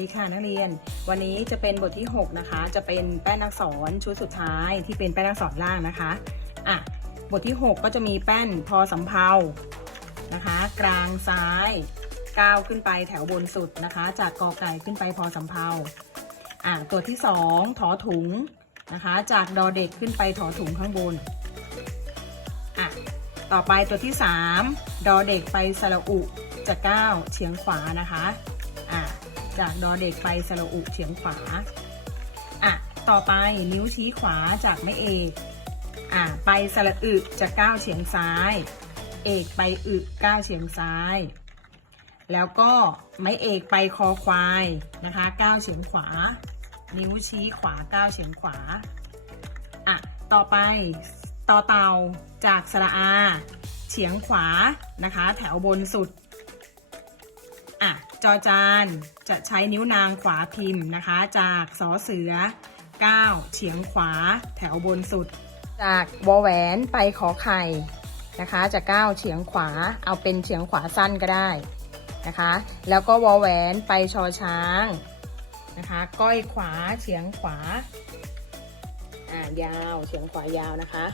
ดีค่ะนักเรียน วันนี้จะเป็นบทที่ 6 นะคะ จะเป็นแป้นอักษรชุดสุดท้ายที่เป็นแป้นอักษรล่างนะคะอะบทที่ 6 ก็จะมีแป้นพอสำเพานะคะ กลางซ้ายก้าวขึ้นไปแถวบนสุดนะคะ จากกอไก่ขึ้นไปพอสำเพาอะตัวที่ 2 ถอถุงนะคะ จากดอเด็กขึ้นไปถอถุงข้างบนอะต่อไปตัวที่ 3 ดอเด็กไปสระอุจะก้าวเฉียงขวานะคะอะ จากดอเด็กไปสระอุเฉียงขวา อะ ต่อไปนิ้วชี้ขวาจากไม่เอกอะไปสระอึจะก้าวเฉียงซ้าย เอกไปอึก้าวเฉียงซ้าย แล้วก็ไม้เอกไปคอควายนะคะก้าวเฉียงขวา นิ้วชี้ขวาก้าวเฉียงขวา อะ ต่อไปต่อเต่าจากสระอา เฉียงขวานะคะ แถวบนสุด จอจานจะใช้นิ้วนางขวาพิมพ์นะคะ จากสอเสือ 9 เฉียงขวาแถวบนสุด จากวอแหวนไปขอไข่นะคะ จะก้าวเฉียงขวาเอาเป็นเฉียงขวาสั้นก็ได้นะคะ แล้วก็วอแหวนไปชอช้างนะคะ ก้อยขวาเฉียงขวาอ่ายาวเฉียงขวายาวนะคะ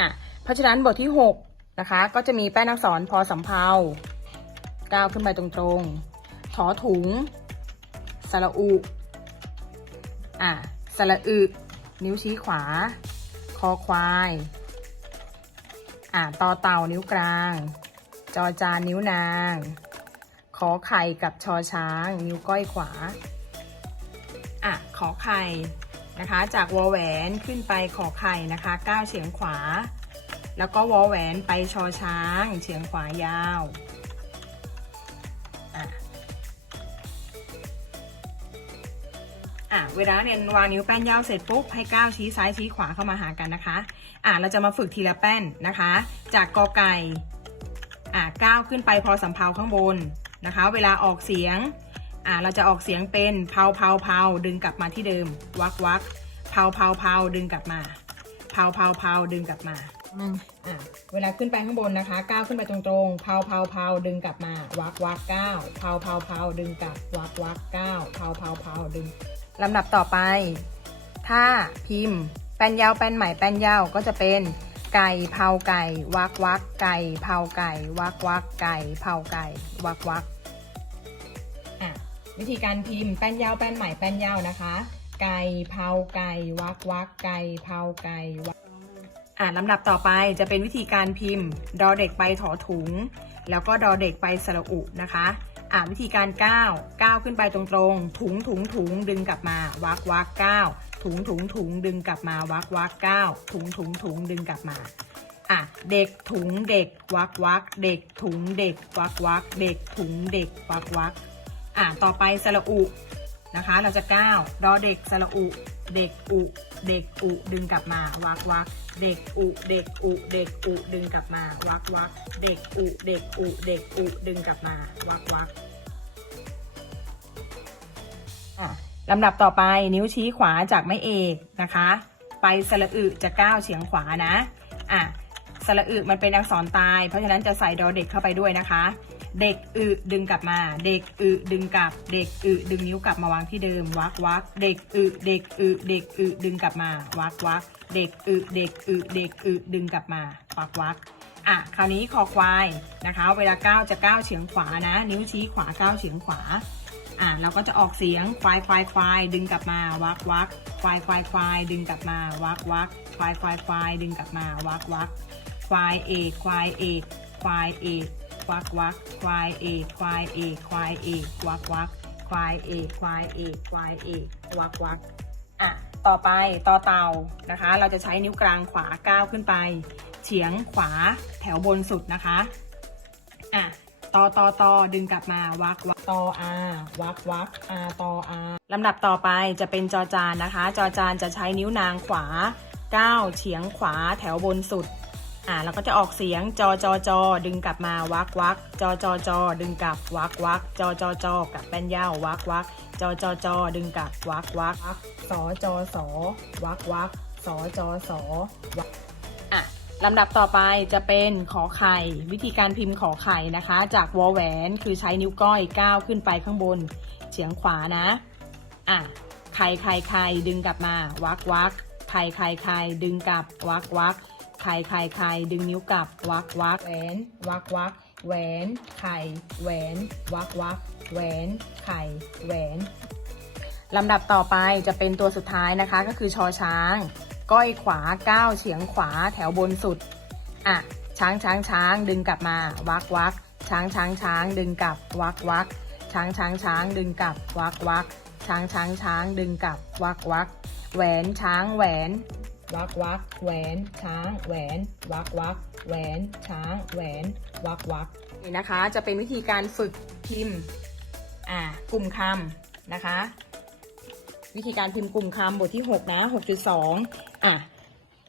อะเพราะฉะนั้นบทที่ 6 นะคะ ก็จะมีแป้นอักษรพอสำเพา ก้าวขึ้นไปตรงๆถอถุง สระอุ อะ สระอึ นิ้วชี้ขวา คอควาย อะ ต่อเต่านิ้วกลาง จอจานนิ้วนาง ขอไข่กับชอช้าง นิ้วก้อยขวา อะ ขอไข่ นะคะ จากวอแหวนขึ้นไปขอไข่นะคะ ก้าวเฉียงขวาแล้วก็วอแหวนไปชอช้าง เฉียงขวายาว เวลาเนี่ยวางนิ้วแป้นยาวเสร็จปุ๊บให้ก้าวชี้ซ้ายชี้ขวาเข้ามาหากันนะคะ อะเราจะมาฝึกทีละแป้นนะคะ จากกอไก่อะก้าวขึ้นไปพอสำเพาข้างบนนะคะ เวลาออกเสียงอ่าเราจะออกเสียงเป็นเผาเผาเผาดึงกลับมาที่เดิม วักวักเผาเผาเผาดึงกลับมาเผาเผาเผาดึงกลับมาอืมอ่าเวลาขึ้นไปข้างบนนะคะ ก้าวขึ้นไปตรงๆเผาเผาเผาดึงกลับมา วักวักก้าวเผาเผาเผาดึงกลับ วักวักก้าวเผาเผาเผาดึง ลำดับต่อไป ถ้าพิมพ์ แป้นยาวแป้นใหม่แป้นยาวก็จะเป็น ไก่เผาไก่ วักวักไก่เผาไก่ วักวักไก่เผาไก่ วักวักอะวิธีการพิมพ์แป้นยาวแป้นใหม่แป้นยาวนะคะ ไก่เผาไก่วักวักไก่เผาไก่วักอะลำดับต่อไปจะเป็นวิธีการพิมพ์ ดอเด็กไปถอถุง แล้วก็ดอเด็กไปสระอุนะคะ อะวิธีการก้าวก้าวขึ้นไปตรงๆ ถุงถุงถุงดึงกลับมา วักวักก้าวถุงถุงถุงดึงกลับมาวักวักก้าวถุงถุงถุงดึงกลับมาอะเด็กถุงเด็กวักวักเด็กถุงเด็กวักวักเด็กถุงเด็กวักวักอ่าต่อไปสระอุนะคะ เราจะก้าวรอเด็กสระอุ เด็กอุ เด็กอุ ดึงกลับมา วักวักเด็กอุ เด็กอุ เด็กอุ ดึงกลับมา วักวักเด็กอุ เด็กอุ เด็กอุ ดึงกลับมา วักวักอะลำดับต่อไปนิ้วชี้ขวาจากไม้เอกนะคะ ไปสระอึจะก้าวเฉียงขวานะ อะสระอึมันเป็นอักษรตาย เพราะฉะนั้นจะใส่ดอเด็กเข้าไปด้วยนะคะ เด็กอึดึงกลับมา เด็กอึดึงกลับ เด็กอึดึงนิ้วกลับมาวางที่เดิม วักวักเด็กอึเด็กอึเด็กอึดึงกลับมา วักวักเด็กอึเด็กอึเด็กอึดึงกลับมา วักวักอะคราวนี้คอควายนะคะ เวลาก้าวจะก้าวเฉียงขวานะ นิ้วชี้ขวาก้าวเฉียงขวาอะเราก็จะออกเสียงควายควายควายดึงกลับมาวักวักควายควายควายดึงกลับมาวักวักควายควายควายดึงกลับมาวักวักควายเอกควายเอกควายเอก วักวักควายเอกควายเอกควายเอกวักวักควายเอกควายเอกควายเอกวักวักอะต่อไปต่อเต่านะคะ เราจะใช้นิ้วกลางขวาก้าวขึ้นไป เฉียงขวาแถวบนสุดนะคะอะตอตอตอดึงกลับมาวักวักตออาวักวักอาตออาลำดับต่อไปจะเป็นจอจานนะคะ จอจานจะใช้นิ้วนางขวาก้าวเฉียงขวาแถวบนสุด อ่าเราก็จะออกเสียงจอจอจอดึงกลับมาวักวักจอจอจอดึงกลับวักวักจอจอจอกับแป้นยาววักวักจอจอจอดึงกลับวักวักสอจอสอวักวักสอจอสอวักอะลำดับต่อไปจะเป็นขอไข่ วิธีการพิมพ์ขอไข่นะคะ จากวอแหวนคือใช้นิ้วก้อยก้าวขึ้นไปข้างบนเฉียงขวานะอะไข่ไข่ไข่ดึงกลับมาวักวักไข่ไข่ไข่ดึงกลับวักวัก ไข่ไข่ไข่ดึงนิ้วกลับ วักวักแหวนวักวักแหวนไข่แหวนวักวักแหวนไข่แหวนลำดับต่อไปจะเป็นตัวสุดท้ายนะคะก็คือชอช้าง ก้อยขวาก้าวเฉียงขวาแถวบนสุดอะช้างช้างช้างดึงกลับมา วักวักช้างช้างช้างดึงกลับ วักวักช้างช้างช้างดึงกลับ วักวักช้างช้างช้างดึงกลับ วักวักแหวนช้างแหวน วักวักแหวนช้างแหวนวักวักแหวนช้างแหวนวักวักนี่นะคะจะเป็นวิธีการฝึกพิมพ์อ่ากลุ่มคำนะคะ วิธีการพิมพ์กลุ่มคำบทที่ 6 นะ 6.2อะ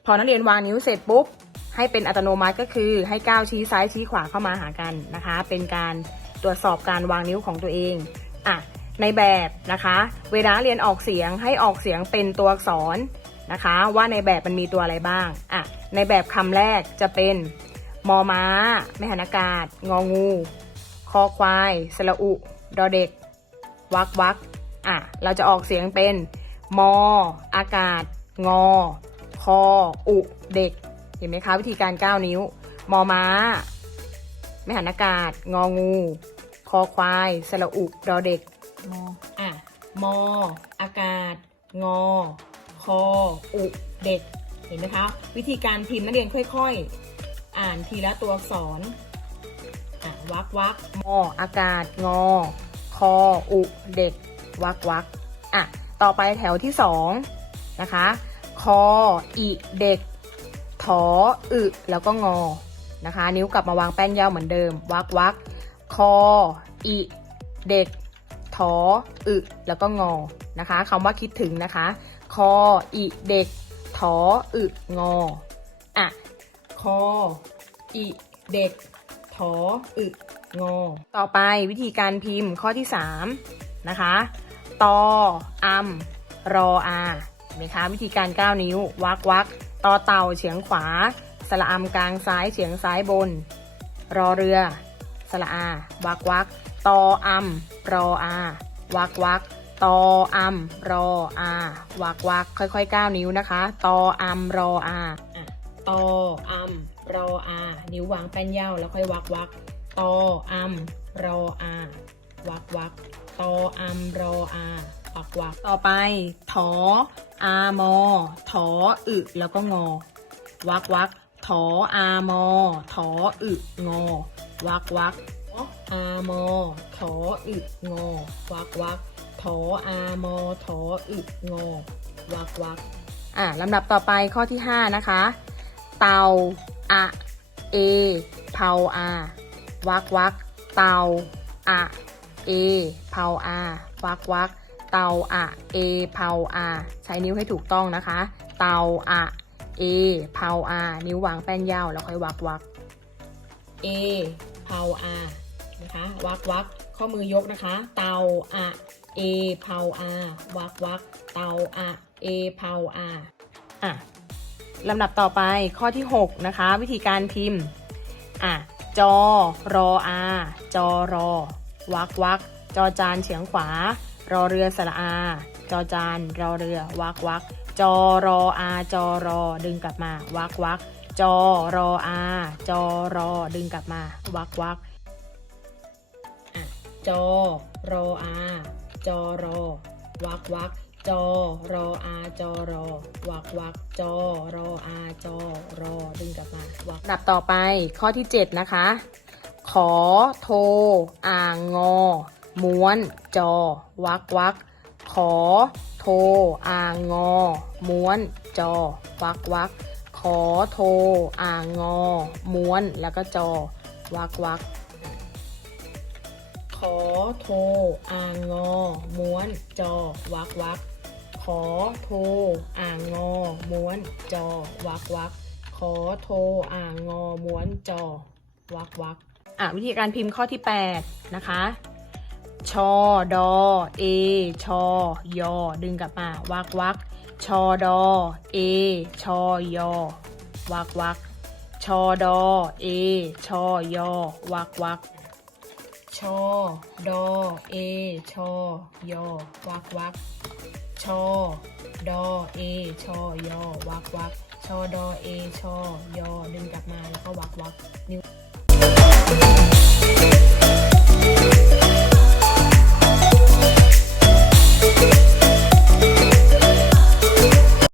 พอนักเรียนวางนิ้วเสร็จปุ๊บ ให้เป็นอัตโนมัติก็คือให้ก้าวชี้ซ้ายชี้ขวาเข้ามาหากันนะคะ เป็นการตรวจสอบการวางนิ้วของตัวเองอะในแบบนะคะ เวลาเรียนออกเสียงให้ออกเสียงเป็นตัวอักษร นะคะ ว่าในแบบมันมีตัวอะไรบ้างอะในแบบคำแรกจะเป็นมอม้าไม่หันอากาศ งองู คอควาย สระอุ ดอเด็ก วักวักอะเราจะออกเสียงเป็นมอ อากาศ งอ คอ อุ เด็ก เห็นไหมคะ วิธีการก้าวนิ้ว มอม้า ไม่หันอากาศ งองู คอควาย สระอุ ดอเด็ก มอ อะ มอ อากาศ งอ คออุเด็ก เห็นไหมคะ วิธีการพิมพ์นักเรียนค่อย ๆ อ่านทีละตัวอักษรวักวักมออากาศงอ คอ อุเด็ก วักวักอะ ต่อไปแถวที่สองนะคะ คอ อิเด็ก ถอ อึ แล้วก็งอ นะคะ นิ้วกลับมาวางแป้นยาวเหมือนเดิม วักวักคอ อิ เด็ก ถอ อึ แล้วก็งอ นะคะคำว่าคิดถึงนะคะ คออิเด็กถออึงออะคออิเด็กถออึงอ ต่อไปวิธีการพิมพ์ข้อที่3นะคะ ตออัมรออาเห็นไหมคะวิธีการก้าวนิ้ว วักวักตอเต่าเฉียงขวา สระอัมกลางซ้ายเฉียงซ้ายบน รอเรือ สระอา วักวักตออัมรออา วักวัก ตออัมรออาวักวักค่อยๆก้าวนิ้วนะคะ ตออัมรออาตออัมรออา นิ้ววางแป้นยาวแล้วค่อยวักวักตออัมรออาวักวักตออัมรออาวักวักต่อไปถออามอถออึแล้วก็งอ วักวักถออามอถออึงอ วักวักอามอถออึงอ วักวัก ออามอถออึงอวักวักอะลำดับต่อไปข้อที่ 5 นะคะ เตาอะเอเผาอาวักวักเตาอะเอเผาอาวักวักเตาอะเอเผาอาใช้นิ้วให้ถูกต้องนะคะ เตาอะเอเผาอานิ้ววางแป้นยาวแล้วค่อยวักวักเอเผาอานะคะวักวักข้อมือยกนะคะ เตาอะ เอเผาอาวักวักเตาอะเอเผาอาอะลำดับต่อไปข้อที่ 6 นะคะ วิธีการพิมพ์ อะ จอ รออา จอรอ วักวักจอจานเฉียงขวา รอเรือสระอา จอจาน รอเรือ วักวักจอรออา จอรอ ดึงกลับมา วักวักจอรออา จอรอ ดึงกลับมา วักวักอะจอรออา จอรอวักวักจอรออาจอรอวักวักจอรออาจอรอดึงกลับมาวักดับต่อไปข้อที่ 7 นะคะ ขอโทอ่างงอม้วนจอวักวักขอโทอ่างงอม้วนจอวักวักขอโทอ่างงอม้วนแล้วก็จอวักวัก โทรอ่างงอ ม้วน จอ วักวักขอโทรอ่างงอ ม้วน จอ วักวักขอโทรอ่างงอ ม้วน จอ วักวักอะวิธีการพิมพ์ข้อที่ 8 นะคะ ชอ ดอ เอ ชอ ยอ ดึงกลับมา วักวักชอ ดอ เอ ชอ ยอ วักวักชชอดอ เอ ชอ ยอ วักวัก ชอ ดอ เอ ชอ ยอ วักวักชอ ดอ เอ ชอ ยอ วักวักชอ ดอ เอ ชอ ยอ ดึงกลับมาแล้วก็วักวักนิ้ว